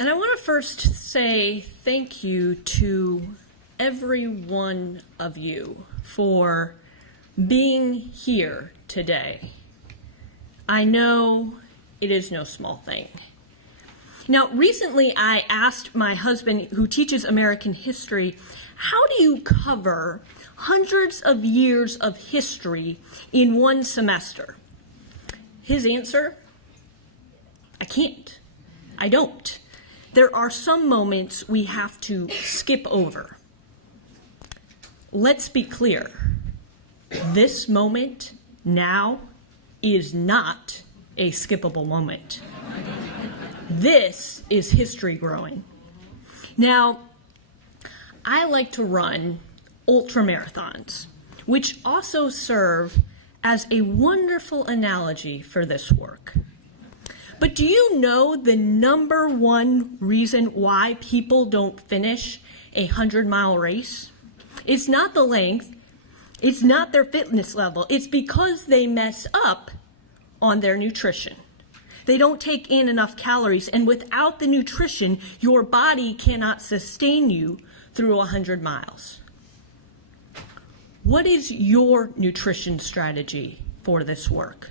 And I want to first say thank you to every one of you for being here today. I know it is no small thing. Now, recently I asked my husband, who teaches American history, how do you cover hundreds of years of history in one semester? His answer, I can't. I don't. There are some moments we have to skip over. Let's be clear. This moment now is not a skippable moment. This is history growing. Now, I like to run ultramarathons, which also serve as a wonderful analogy for this work. But do you know the number one reason why people don't finish a 100-mile race? It's not the length, it's not their fitness level, it's because they mess up on their nutrition. They don't take in enough calories, and without the nutrition, your body cannot sustain you through 100 miles. What is your nutrition strategy for this work?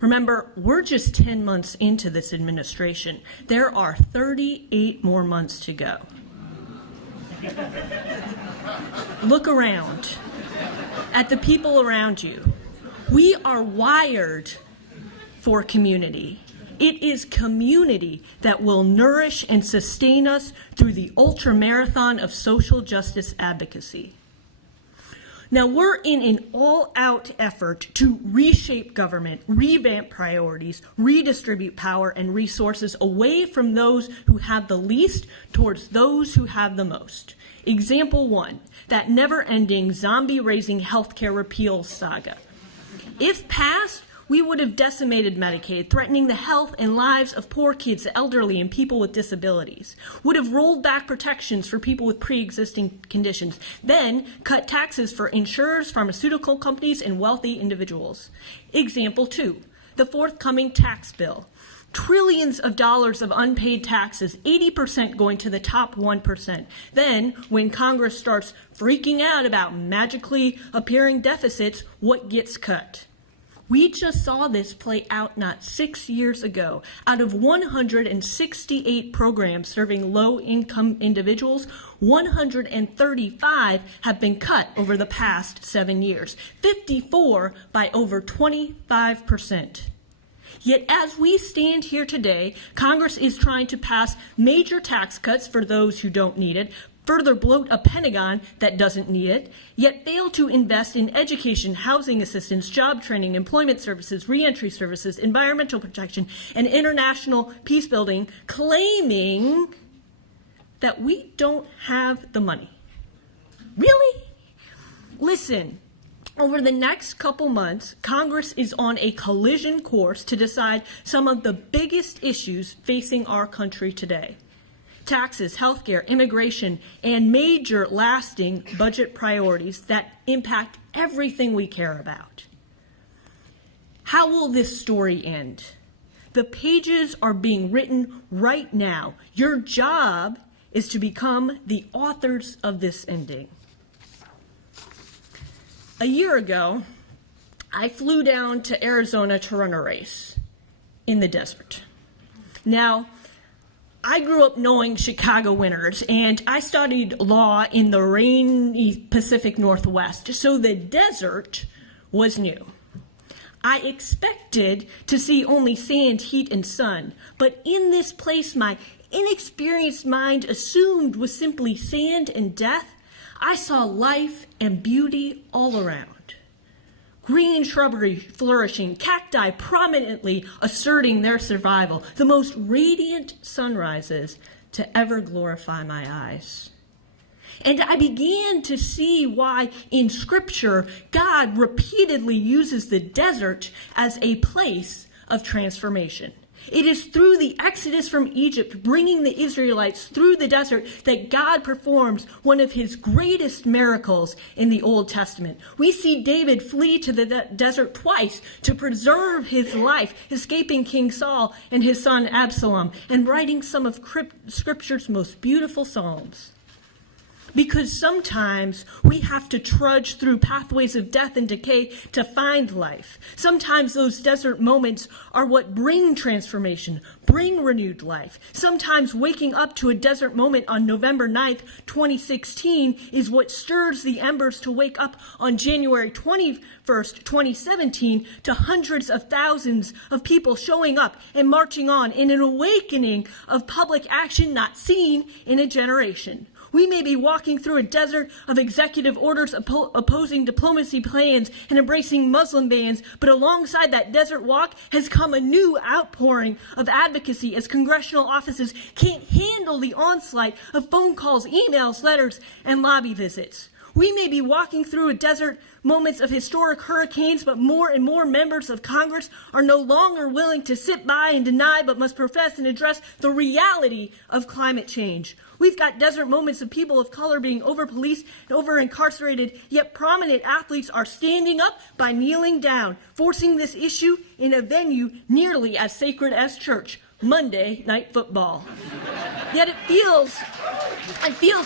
Remember, we're just 10 months into this administration. There are 38 more months to go. Look around at the people around you. We are wired for community. It is community that will nourish and sustain us through the ultramarathon of social justice advocacy. Now, we're in an all-out effort to reshape government, revamp priorities, redistribute power and resources away from those who have the least towards those who have the most. Example one, that never-ending zombie-raising healthcare repeal saga. If passed, we would have decimated Medicaid, threatening the health and lives of poor kids, the elderly, and people with disabilities. Would have rolled back protections for people with pre-existing conditions. Then cut taxes for insurers, pharmaceutical companies, and wealthy individuals. Example two, the forthcoming tax bill. Trillions of dollars of unpaid taxes, 80% going to the top 1%. Then, when Congress starts freaking out about magically appearing deficits, what gets cut? We just saw this play out not 6 years ago. Out of 168 programs serving low-income individuals, 135 have been cut over the past 7 years, 54 by over 25%. Yet as we stand here today, Congress is trying to pass major tax cuts for those who don't need it, further bloat a Pentagon that doesn't need it, yet fail to invest in education, housing assistance, job training, employment services, reentry services, environmental protection, and international peace building, claiming that we don't have the money. Really? Listen, over the next couple months, Congress is on a collision course to decide some of the biggest issues facing our country today. Taxes, healthcare, immigration, and major lasting budget priorities that impact everything we care about. How will this story end? The pages are being written right now. Your job is to become the authors of this ending. A year ago, I flew down to Arizona to run a race in the desert. Now, I grew up knowing Chicago winters, and I studied law in the rainy Pacific Northwest, so the desert was new. I expected to see only sand, heat, and sun, but in this place my inexperienced mind assumed was simply sand and death, I saw life and beauty all around. Green shrubbery flourishing, cacti prominently asserting their survival, the most radiant sunrises to ever glorify my eyes. And I began to see why in Scripture God repeatedly uses the desert as a place of transformation. It is through the exodus from Egypt, bringing the Israelites through the desert, that God performs one of his greatest miracles in the Old Testament. We see David flee to the desert twice to preserve his life, escaping King Saul and his son Absalom, and writing some of Scripture's most beautiful psalms. Because sometimes we have to trudge through pathways of death and decay to find life. Sometimes those desert moments are what bring transformation, bring renewed life. Sometimes waking up to a desert moment on November 9th, 2016 is what stirs the embers to wake up on January 21st, 2017 to hundreds of thousands of people showing up and marching on in an awakening of public action not seen in a generation. We may be walking through a desert of executive orders opposing diplomacy plans and embracing Muslim bans, but alongside that desert walk has come a new outpouring of advocacy as congressional offices can't handle the onslaught of phone calls, emails, letters, and lobby visits. We may be walking through a desert moments of historic hurricanes, but more and more members of Congress are no longer willing to sit by and deny, but must profess and address the reality of climate change. We've got desert moments of people of color being over-policed and over-incarcerated, yet prominent athletes are standing up by kneeling down, forcing this issue in a venue nearly as sacred as church, Monday Night Football. Yet it feels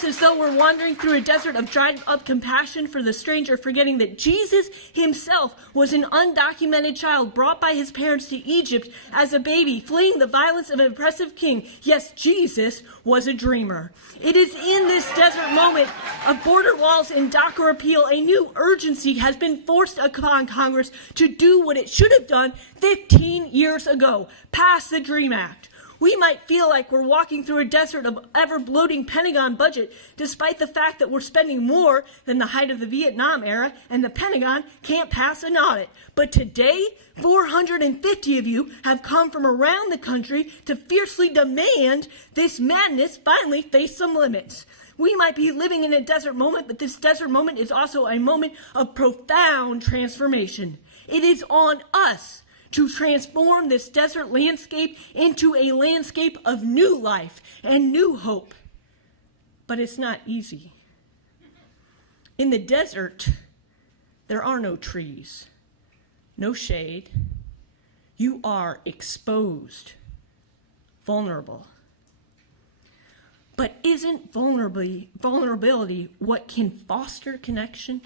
as though we're wandering through a desert of dried-up compassion for the stranger, forgetting that Jesus himself was an undocumented child brought by his parents to Egypt as a baby, fleeing the violence of an oppressive king. Yes, Jesus was a dreamer. It is in this desert moment of border walls and DACA repeal, a new urgency has been forced upon Congress to do what it should have done 15 years ago, pass the DREAM Act. We might feel like we're walking through a desert of ever-bloating Pentagon budget, despite the fact that we're spending more than the height of the Vietnam era, and the Pentagon can't pass an audit. But today, 450 of you have come from around the country to fiercely demand this madness finally face some limits. We might be living in a desert moment, but this desert moment is also a moment of profound transformation. It is on us to transform this desert landscape into a landscape of new life and new hope. But it's not easy. In the desert, there are no trees, no shade. You are exposed, vulnerable. But isn't vulnerability what can foster connection?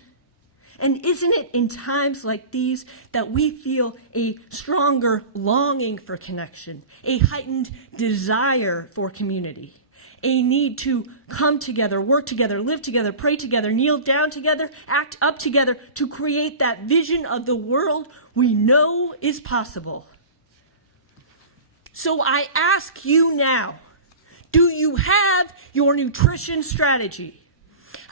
And isn't it in times like these that we feel a stronger longing for connection, a heightened desire for community, a need to come together, work together, live together, pray together, kneel down together, act up together to create that vision of the world we know is possible? So I ask you now, do you have your nutrition strategy?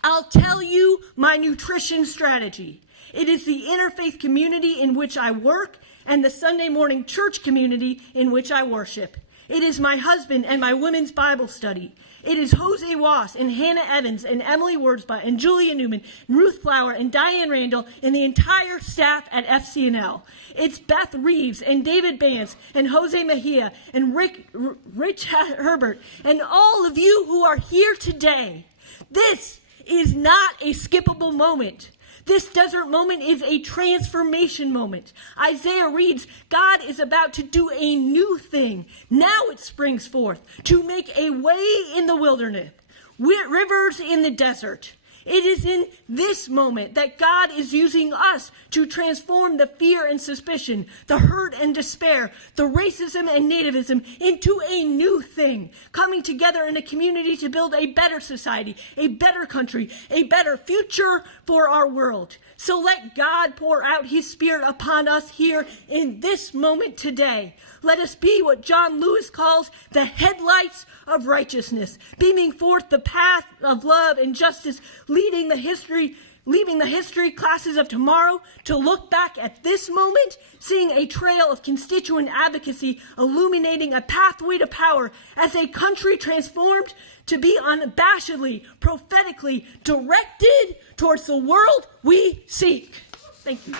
I'll tell you my nutrition strategy. It is the interfaith community in which I work and the Sunday morning church community in which I worship. It is my husband and my women's Bible study. It is Jose Wass and Hannah Evans and Emily Wurzba and Julia Newman, and Ruth Flower and Diane Randall and the entire staff at FCNL. It's Beth Reeves and David Bance and Jose Mejia and Rich Herbert and all of you who are here today. This is not a skippable moment. This desert moment is a transformation moment. Isaiah reads, God is about to do a new thing. Now it springs forth to make a way in the wilderness, rivers in the desert. It is in this moment that God is using us to transform the fear and suspicion, the hurt and despair, the racism and nativism into a new thing, coming together in a community to build a better society, a better country, a better future for our world. So let God pour out his Spirit upon us here in this moment today. Let us be what John Lewis calls the headlights of righteousness, beaming forth the path of love and justice, leaving the history classes of tomorrow to look back at this moment, seeing a trail of constituent advocacy illuminating a pathway to power as a country transformed to be unabashedly, prophetically directed towards the world we seek. Thank you.